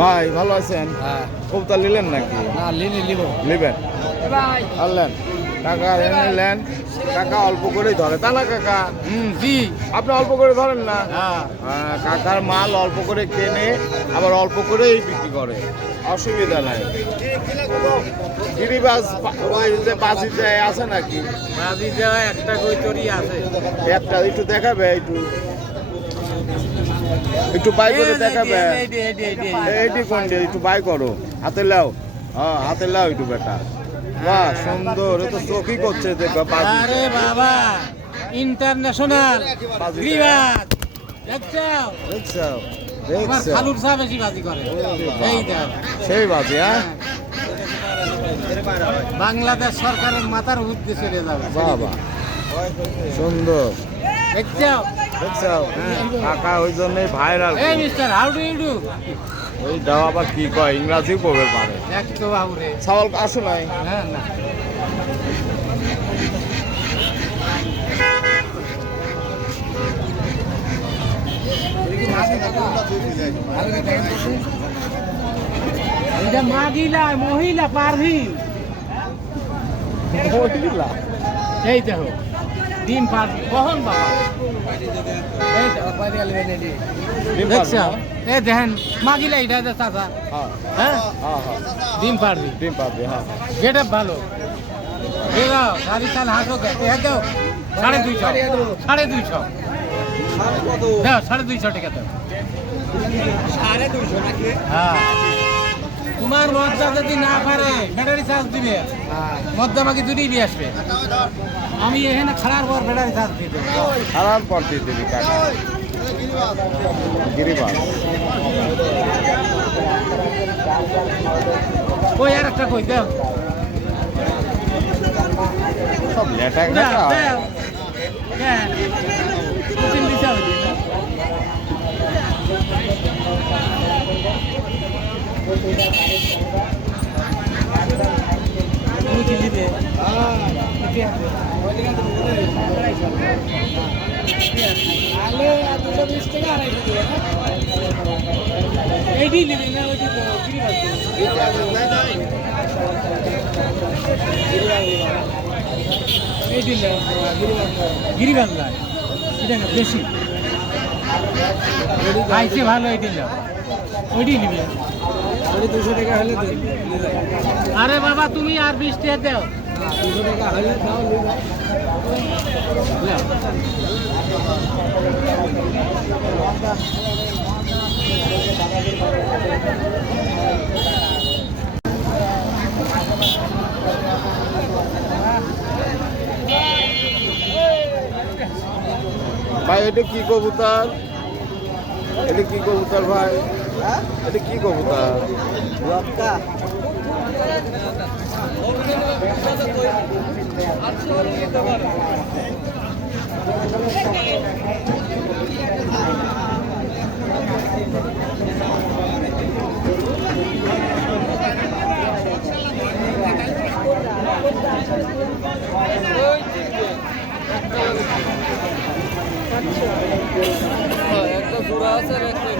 ভাই ভালো আছেন? হ্যাঁ। কবুতর নিলেন নাকি? না নিব। নেবেন? আনলেন কাকা, নিলেন কাকা অল্প করেই ধরে তা না কাকা? জি। আপনি অল্প করে ধরেন না? হ্যাঁ। কাকার মাল অল্প করে কেনে আবার অল্প করেই বিক্রি করে, অসুবিধা নাই। গিরিবাজ ওই যে বাজিতে আছে নাকি? বাজি দেওয়া একটা কৈতরি আছে। একটা একটু দেখাবে, একটু বাই করে দেখাবে। এইটি কোন দিয়ে একটু বাই করো, হাতে লাও। হ্যাঁ হাতে লাও একটু বেটা। বাহ সুন্দর, এ তো চোখই করছে। আরে বাবা ইন্টারন্যাশনাল গিরিবাজ দেখছো? দেখছো আমার দেখছো খালুর সাহেব বেশি বাজি করে। এই দেখ সেই বাজি। হ্যাঁ বাংলাদেশ সরকারের মাথার উদ্দেশ্যে চলে যাবে। বাবা সুন্দর দেখছো? দেখছো কাকা, ওই জন্যই ভাইরাল। এই mister how do you do? ওই দাও আবার কি কয়, ইংরাজিও বলতে পারে। দেখতো বাবু রে। সওয়াল আসো নাই? হ্যাঁ না এটা মাগিলা মহিলা পারভিন। মহিলা এই দেখো ডিম পারবি কখন বাবা? এই ডিম দেখছো? পারবে? এই দেখেন মাগিলা এটা চাচা। হ্যাঁ হ্যাঁ হ্যাঁ হ্যাঁ ডিম পারবি। ডিম পারবে। হ্যাঁ গেট আপ ভালো। দাও গাড়ি চাল হাঁটো দাও 250 250 দাও 250 টাকা দাও। 250 নাকি? হ্যাঁ তোমার মদ্দা যদি না পারে ব্যাটারি চার্জ দিবে, মদ্দা বাকি দুটি নিয়ে আসবে। আমি এখানে খাড়ার পর ব্যাটারি চার্জ দিয়ে দেবো। আরাম পর দিয়ে দিবি কাকা। গিরিবাজ কই আর একটা কই দাও। সব লেটা দাও কাকা। দাও হ্যাঁ কুচিন দিতে হবে না। কুচিন দিবে এইটি নেবে না ওইটি এইটি গিরিবাজ লাগে এটা না বেশি খাইছে ভালো এইটি না ওইটি নেবে। 200 টাকা হলে আরে বাবা তুমি আর 20 টাকা দাও। 200 টাকা হলে দাও ভাই এটা কি কবুতর? এটা কি কবুতর ভাই? এটা কি কবুতর? লক্কা একটা জোড়া আছে আর একটা